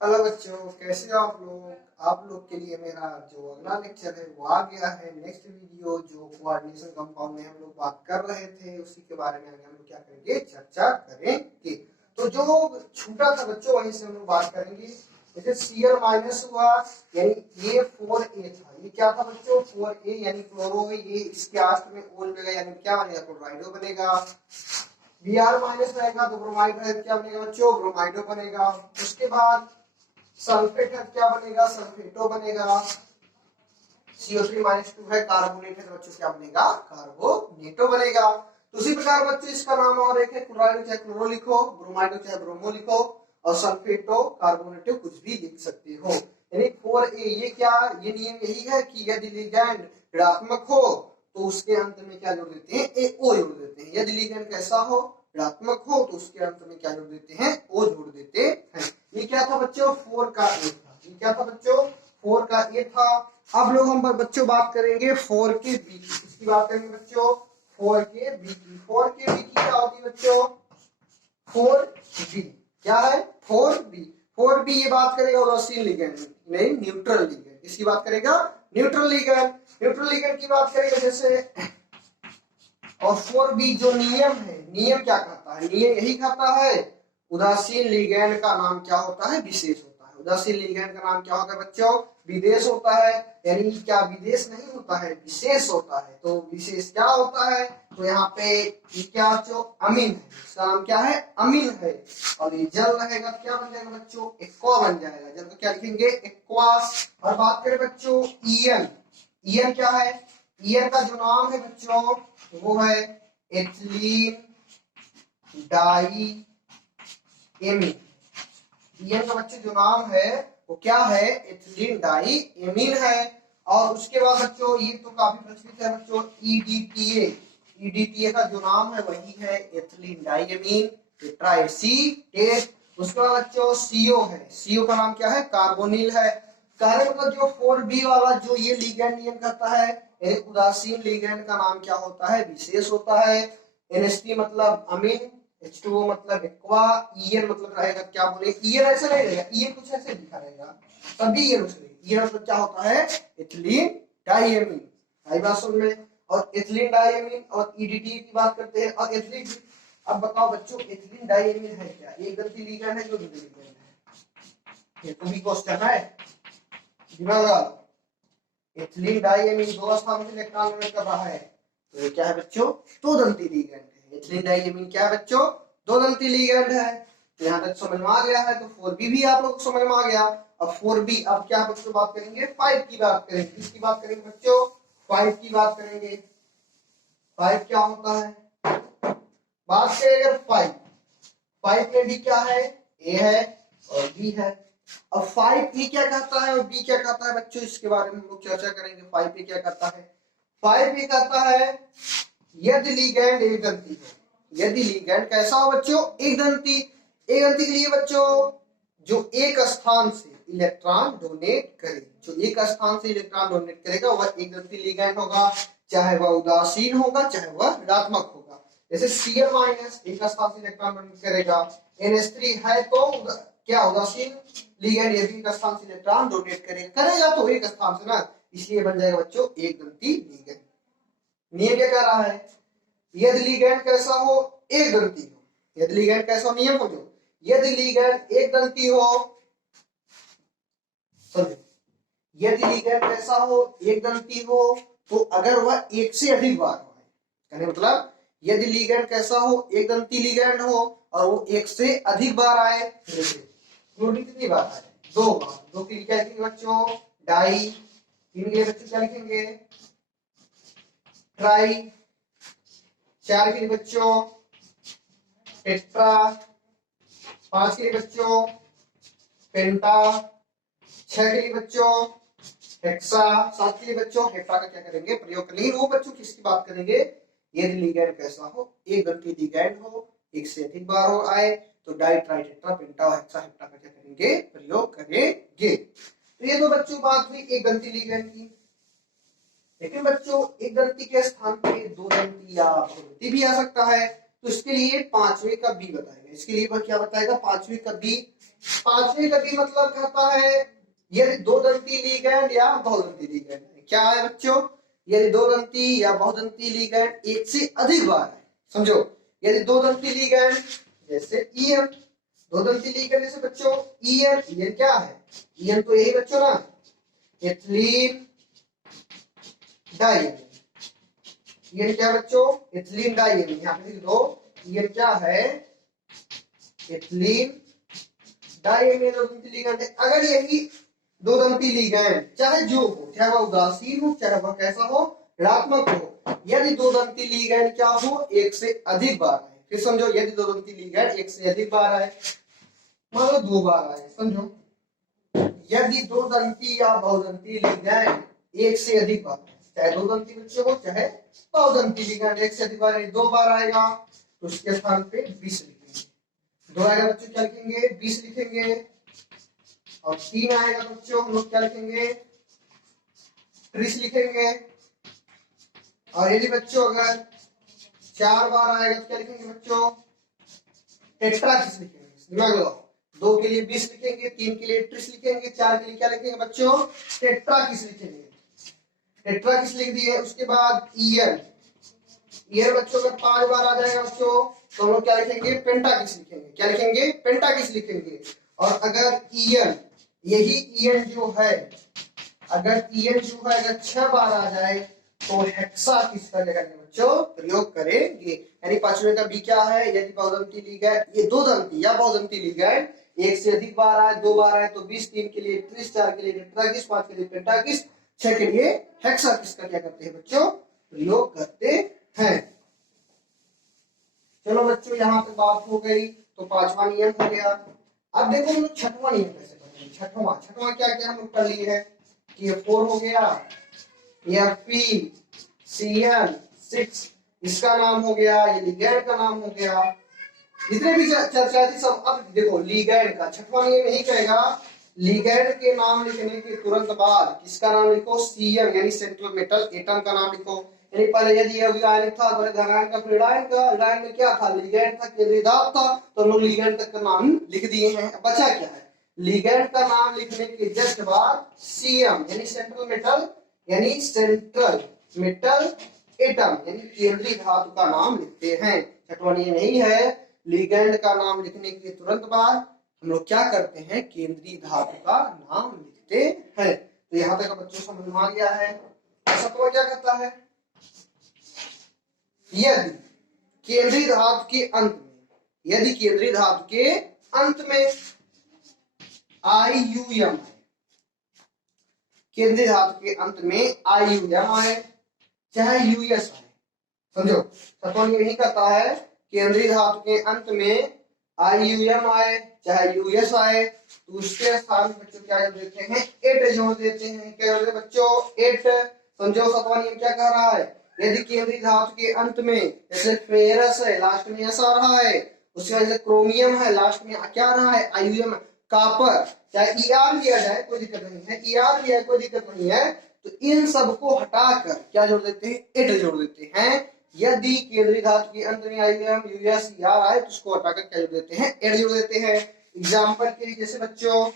Hello बच्चों, कैसे हो आप लोग। आप लोग के लिए मेरा जो अगला लेक्चर है वो आ गया है। नेक्स्ट वीडियो जो कोऑर्डिनेशन कंपाउंड में हम लोग बात कर रहे थे उसी के बारे में आगे हम लोग क्या करेंगे, चर्चा करेंगे। तो जो छूटा था बच्चों वहीं से हम लोग बात करेंगे। जैसे Cl माइनस हुआ यानी A4A था, ये क्या था बच्चों 4A यानी क्लोरो, ये इसके आस्ट में ओ लगेगा यानी क्या बनेगा, क्लोराइडो बनेगा। Br माइनस रहेगा तो ब्रोमाइड रहेगा, क्या बनेगा बच्चों, ब्रोमाइडो बनेगा। उसके बाद सल्फेट है, क्या बनेगा, सल्फेटो बनेगा। CO3 माइनस 2 है, कार्बोनेट है तो बच्चों क्या बनेगा, कार्बोनेटो बनेगा। तो उसी प्रकार बच्चों इसका नाम और एक है, क्लोराइड चाहे क्लोरो लिखो, ब्रोमाइडो चाहे ब्रोमो लिखो, और सल्फेटो कार्बोनेटो कुछ भी लिख सकते हो। यानी 4A ये क्या, ये नियम यही है कि यदि लिगैंड ऋणात्मक हो तो उसके अंत में क्या जोड़ देते हैं, AO जोड़ देते हैं। यदि लिगैंड कैसा हो, ऋणात्मक हो तो उसके अंत में क्या जोड़ देते हैं, O जोड़ देते हैं। ये क्या था बच्चों, 4 का A था। ये क्या था बच्चों, 4 का A था। अब लोग हम बच्चों बात करेंगे 4 के B की। किसकी बात करेंगे बच्चों, 4 के B की। 4 के B की क्या होती है बच्चों, 4B क्या है, 4B। 4B ये बात करेगा उदासीन लिगैंड नहीं, न्यूट्रल लिगैंड। किसकी बात करेगा, न्यूट्रल लिगैंड। न्यूट्रल लिगैंड की बात करेगा जैसे। और 4B जो नियम है, नियम क्या कहता है, नियम यही कहता है उदासीन लिगैंड का नाम क्या होता है, विशेष होता है। उदासीन लिगैंड का नाम क्या होता है बच्चों, विदेश होता है। यानी क्या विदेश नहीं होता है, विशेष होता है। तो विशेष क्या होता है, तो यहाँ पे क्या जो अमीन है, इसका नाम क्या है, अमीन है। और ये जल रहेगा तो क्या बन जाएगा बच्चों, एक्वा बन जाएगा। जल को क्या लिखेंगे, एक्वा। और बात करें बच्चों ईएन, ईएन क्या है, ईएन का जो नाम है बच्चों वो है एथिलीन डाई एमीन। ईएन का बच्चों जो नाम है वो क्या है, एथिलीन डाई एमीन है। और उसके बाद बच्चों ये तो काफी प्रचलित है बच्चों, ईडीटीए। ईडीटीए का जो नाम है वही है एथिलीन डाई एमीन टेट्राएसीटेट। उसके बाद बच्चों सीओ है, सीओ का नाम क्या है, कार्बोनिल है। कहने मतलब जो 4B वाला जो ये लिगैंड नियम करता है, एक उदासीन लिगैंड का नाम क्या होता है, विशेष होता है। NH3 मतलब अमीन, H2O मतलब एक्वा, EN मतलब रहेगा क्या बोले, EN ऐसे नहीं रहेगा, EN कुछ ऐसे लिखा रहेगा तभी EN उसमें। EN मतलब क्या होता है, एथिलीन डाइएमीन। आई बात समझ में। और एथिलीन डाइएमीन और EDTA की बात करते हैं। और एथिलीन, अब बताओ बच्चों एथिलीन डाइएमीन है क्या, एक गलती लिगैंड है, जो दूसरी लिगैंड है, ये तो भी क्वेश्चन है दिमाग। एथिलीन डाइएमीन दो स्थान से इलेक्ट्रॉन डोनेट कर रहा है, तो ये क्या है बच्चों, दो दंती लिगैंड है। एथिलीन डाइएमीन क्या है बच्चों, दो दंती लिगैंड है। तो यहाँ तक समझ में आ गया है। तो 4B भी आप लोग को समझ में आ गया। अब 4B, अब क्या बच्चों बात करेंगे, 5 की बात करेंगे। किसकी बात करेंगे बच्चों, 5 की बात करेंगे। 5 क्या होता है, बात करें अगर 5 में भी क्या है, A है और B है। अब 5 क्या कहता है और B क्या कहता है बच्चों, इसके बारे में हम लोग चर्चा करेंगे। 5 क्या कहता है, 5 कहता है यदि लिगैंड एक दंती हो। यदि लिगैंड कैसा हो बच्चों, एक दंती। एक दंती के लिए बच्चों जो एक स्थान से इलेक्ट्रॉन डोनेट करे, जो एक स्थान से इलेक्ट्रॉन डोनेट करेगा वह एक दंती लिगैंड होगा, चाहे वह उदासीन होगा चाहे वह ऋणात्मक होगा। जैसे Cl माइनस एक स्थान से इलेक्ट्रॉन डोनेट करेगा, NH3 है तो क्या उदासीन लिगैंड, यदि एक स्थान से इलेक्ट्रॉन डोनेट करेगा तो एक स्थान से ना, इसलिए बन जाएगा बच्चों एक दंती लिगैंड। नियम क्या कह रहा है, यदि लिगैंड कैसा हो, एक दंती हो। यदि लिगैंड कैसा हो, नियम हो जो, यदि लिगैंड एक दंती हो, यदि लिगैंड कैसा हो, एक दंती हो, तो अगर वह एक से अधिक बार हो, यानी मतलब यदि लिगैंड कैसा हो, एक दंती लिगैंड हो और वो एक से अधिक बार आए, क्लोरीन कितनी बार आए, दो बार। दो के लिए क्या लिखेंगे बच्चों, डाई। तीन के लिए बच्चों क्या लिखेंगे, ट्राई। चार के लिए बच्चों टेट्रा। पांच के लिए बच्चों पेंटा। छह के लिए बच्चों हेक्सा। सात के लिए बच्चों हेक्सा का क्या करेंगे, प्रयोग करेंगे। वो बच्चों किसकी बात करेंगे, यदि लिगैंड कैसा हो, एक दंती लिगैंड हो, एक से अधिक बार हो आए, तो डाई ट्राई टेट्रा पेंटा और हेक्सा हेप्टा का क्या करेंगे, प्रयोग करेंगे। तो ये तो बच्चों बात हुई एक दंती लिगैंड की। लेकिन बच्चों एक दंती के स्थान पे दो दंती या बहुदंती भी आ सकता है। तो इसके लिए पांचवें का बी बताएगा। इसके लिए वह क्या बताएगा, पांचवें का बी। पांचवें का बी मतलब कहता है यदि दो दंती लिगैंड या बहुदंती लिगैंड, क्या है बच्चों, यदि दो दंती या बहुदंती लिगैंड एक से अधिक बार है, समझो, यदि दो दंती लिगैंड जैसे ईएन, दो दंती लिगैंड जैसे बच्चों ईएन, ईएन क्या है, ईएन तो यही बच्चों ना, एथिलीन डाइएमीन, ये क्या बच्चों, एथिलीन डाइएमीन, यहाँ पे लिख दो, ये क्या है, एथिलीन डाइएमीन दो दंती लिगैंड है। अगर यही दो दंती लिगैंड चाहे जो हो, चाहे वह उदासीन हो चाहे वह कैसा हो, ऋणात्मक हो, यदि दो दंती लिगैंड क्या हो, एक से अधिक बार आए, फिर समझो यदि दो दंती लिगैंड एक से अधिक बार आए, मान लो दो बार आए, समझो, यदि दो दंती या बहुदंती लिगैंड एक से अधिक बार, चाहे दो दंती बच्चों हो चाहे बहुदंती लिगैंड एक से अधिक बार, दो बार आएगा तो उसके स्थान पे 20 लिखेंगे, दो आएगा बच्चों क्या लिखेंगे, 20 लिखेंगे, और तीन आएगा बच्चों हम लोग क्या लिखेंगे, 30 लिखेंगे, और यदि बच्चों अगर चार बार आएगा तो क्या लिखेंगे बच्चों, टेट्राकिस लिखेंगे, दिमाग लगाओ, दो के लिए 20 लिखेंगे, तीन के लिए 30 लिखेंगे, चार के लिए क्या लिखेंगे बच्चों, टेट्राकिस लिखेंगे, टेट्राकिस लिख दिए। उसके बाद ईयर, ईयर बच्चों अगर 5 बार आ जाएगा बच्चों तो हम लोग क्या लिखेंगे, पेंटाकिस लिखेंगे, क्या लिखेंगे, पेंटाकिस लिखेंगे। और अगर ईयर, यही ईयर जो है, अगर ईयर जो है अगर 6 बार आ जाए तो हेक्साकिस का क्या करेंगे बच्चों, प्रयोग करेंगे। यानी पांचवें का बी क्या है, यदि बहुदंती लिगैंड, ये दो दंती या बहुदंती लिगैंड एक से अधिक बार आए, दो बार आए तो 20, तीन के लिए 30, चार के लिए टेट्राकिस, पांच के लिए पेंटाकिस, छह के लिए हेक्साकिस का क्या करते हैं बच्चों, प्रयोग करते हैं। चलो बच्चों यहाँ पे बात हो गई, तो पांचवा नियम हो गया। अब देखो हम लोग छठवां नियम कैसे पढ़ेंगे, छठवां, छठवां क्या क्या हम लोग पढ़ लिए है कि 4 हो गया, Fp, Cn, 6 इसका नाम हो गया, ये लिगैंड का नाम हो गया, जितने भी चर्चा थी सब। अब देखो लिगैंड का छठवां नियम यही कहेगा, लिगैंड के नाम लिखने के तुरंत बाद किसका नाम लिखो, Cm यानी सेंट्रल मेटल एटम का नाम लिखो। यानी पहले यदि आयनिक था तो धनायन का, फिर ऋणायन का, ऋणायन में क्या था, लिगैंड था, केंद्रीय धातु था, तो हम लोग लिगैंड तक का नाम लिख दिए हैं। बचा क्या है, लिगैंड का नाम लिखने के जस्ट बाद Cm यानी सेंट्रल मेटल, यानी सेंट्रल मेटल एटम यानी केंद्रीय धातु का नाम लिखते हैं। छठवां नियम यही है, लिगैंड का नाम लिखने के तुरंत बाद हम लोग क्या करते हैं, केंद्रीय धातु का नाम लिखते हैं। तो यहाँ तक बच्चों समझ में आ गया है। सतवां क्या कहता है, यदि केंद्रीय धातु के अंत में, यदि केंद्रीय धातु के अंत में IUM, केंद्रीय धातु के अंत में IUM आए चाहे US आए, समझो सतवां नियम यही कहता है, केंद्रीय धातु के अंत में IUM आए चाहे US आए तो उसके स्थान पर बच्चों क्या जोड़ देते हैं, 8 जोड़ देते हैं। क्या जोड़ देते बच्चों, 8। समझो सतवां नियम क्या कह रहा है, यदि केंद्रीय धातु के अंत में जैसे फेरस है लास्ट में ऐसा आ रहा है, उसके बाद क्रोमियम है लास्ट में क्या रहा है, IUM, कापर, चाहे ER लिया जाए कोई दिक्कत नहीं है, ER लिया कोई दिक्कत नहीं है, तो इन सबको हटाकर क्या जोड़ देते हैं, 8 जोड़ देते हैं। यदि केंद्रीय धातु के अंत में IUM, US, ER आए तो उसको हटाकर क्या जोड़ देते हैं, 8 जोड़ देते हैं। एग्जाम्पल के लिए जैसे बच्चों,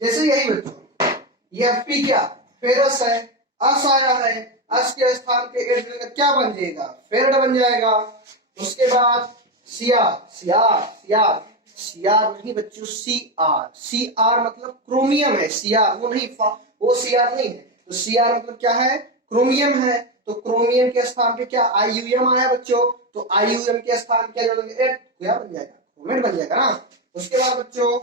जैसे यही बच्चों ये Fp क्या फेरस है, अस आया है, अस के स्थान पे 8 जोड़कर क्या बन जाएगा, फेरड बन जाएगा। उसके बाद Cr, Cr नहीं बच्चों, Cr मतलब क्रोमियम है, Cr वो नहीं, वो Cr नहीं है, तो Cr मतलब क्या है, क्रोमियम है, तो क्रोमियम के स्थान पे क्या IUM आया बच्चों, तो IUM के स्थान क्या जोड़ेंगे, 8, क्या बन जाएगा, क्रोमेट बन जाएगा ना। उसके बाद बच्चों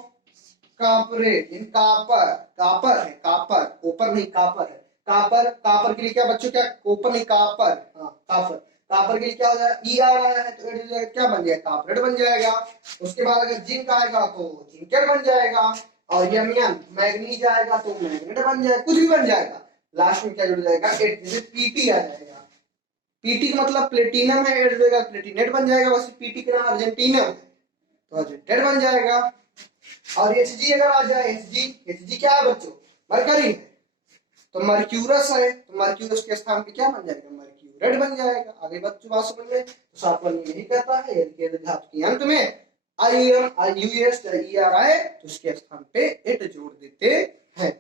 कापरेट, कापर, कापर है, कापर ऊपर नहीं कापर है, कापर, कापर के लिए क्या बच्चों, क्या ऊपर नहीं कापर, हाँ कापर, कापर के लिए क्या हो जाएगा, ER आया है तो क्या बन जाएगा, कापरेट बन जाएगा। उसके बाद अगर जिंक आएगा तो जिंकेट बन जाएगा, और यमियन मैग्नीज आएगा तो मैग्नेट बन जाएगा, कुछ भी बन जाएगा, लास्ट में क्या जुड़ जाएगा, 8, जैसे PT आ जाएगा, PT का मतलब प्लेटिनम है, 8 जुड़ेगा प्लेटिनेट बन जाएगा, वैसे PT का नाम अर्जेंटीना है तो अर्जेंटेट बन जाएगा। और Hg अगर आ जाए, Hg क्या है बच्चों, मरकरी है, तो मर्क्यूरस है, तो मर्क्यूरस के स्थान पे क्या बन जाएगा, मर्क्यूरी हाइड्रेट बन जाएगा। आगे बच्चों बात समझ में, तो सातवां नियम यही कहता है केंद्रीय धातु के अंत में IUS या ER आए तो उसके स्थान पे इट जोड़ देते हैं।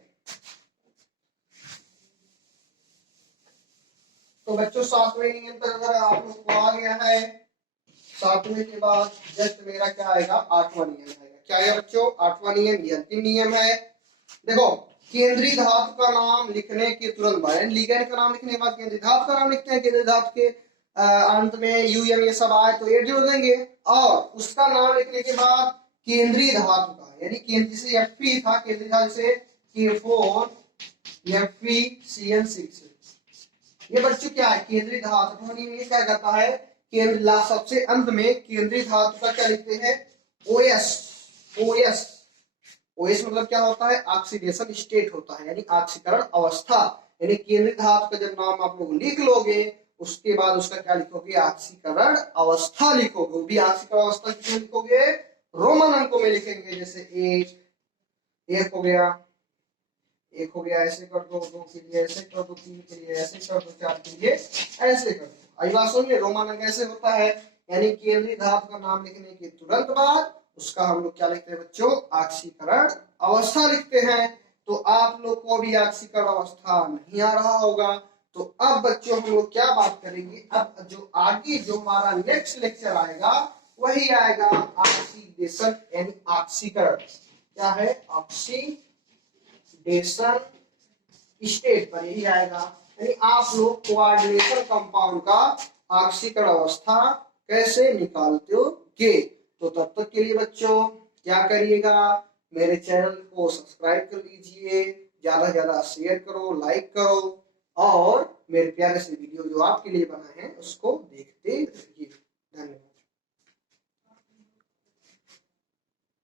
तो बच्चों सातवें नियम पर अगर आप लोग को आ गया है, सातवें के बाद जस्ट मेरा क्या आएगा, आठवां नियम आएगा। क्या है बच्चों, आठवां नियम, ये अंतिम नियम है। देखो, केंद्रीय धातु का नाम लिखने के तुरंत बाद, लिगेंड का नाम लिखने के बाद केंद्रीय धातु का नाम लिखते हैं। केंद्रीय धातु के अंत में UM ये सब आए तो एट जोड़ देंगे, और उसका नाम लिखने के बाद केंद्रीय धातु का, यानी केंद्रीय से Fe था, केंद्रीय धातु से K4 FeCN6, ये बच्चों क्या है, केंद्रीय धातु। ये क्या कहता है, केंद्र सबसे अंत में केंद्रीय धातु का क्या लिखते हैं, OS। OS मतलब क्या होता है, ऑक्सीडेशन स्टेट होता है, यानी ऑक्सीकरण अवस्था। यानी केंद्रीय धातु का जब नाम आप लोग लिख लोगे, उसके बाद उसका क्या लिखोगे, ऑक्सीकरण अवस्था लिखोगे। वो भी ऑक्सीकरण अवस्था कितने लिखोगे, रोमन अंकों में लिखेंगे। जैसे एक हो गया, एक हो गया, ऐसे कर दो, दो के लिए ऐसे कर दो, तीन के लिए ऐसे कर दो, चार के लिए ऐसे कर दो। आई बात सुनिए, रोमन अंक ऐसे होता है, यानी केंद्रीय धातु का नाम लिखने के तुरंत बाद उसका हम लोग क्या लिखते हैं बच्चों, ऑक्सीकरण अवस्था लिखते हैं। तो आप लोग को भी ऑक्सीकरण अवस्था नहीं आ रहा होगा। तो अब बच्चों हम लोग क्या बात करेंगे, अब जो आगे जो हमारा नेक्स्ट लेक्चर आएगा वही आएगा ऑक्सीडेशन यानी ऑक्सीकरण। क्या है, ऑक्सीडेशन स्टेट पर यही आएगा। यानी आप लोग कोऑर्डिनेशन कंपाउंड का ऑक्सीकरण अवस्था कैसे निकालते हो गे। तो तब तक के लिए बच्चों क्या करिएगा, मेरे चैनल को सब्सक्राइब कर लीजिए, ज्यादा से ज्यादा शेयर करो, लाइक करो, और मेरे प्यारे से वीडियो जो आपके लिए बनाए हैं उसको देखते रहिए। धन्यवाद।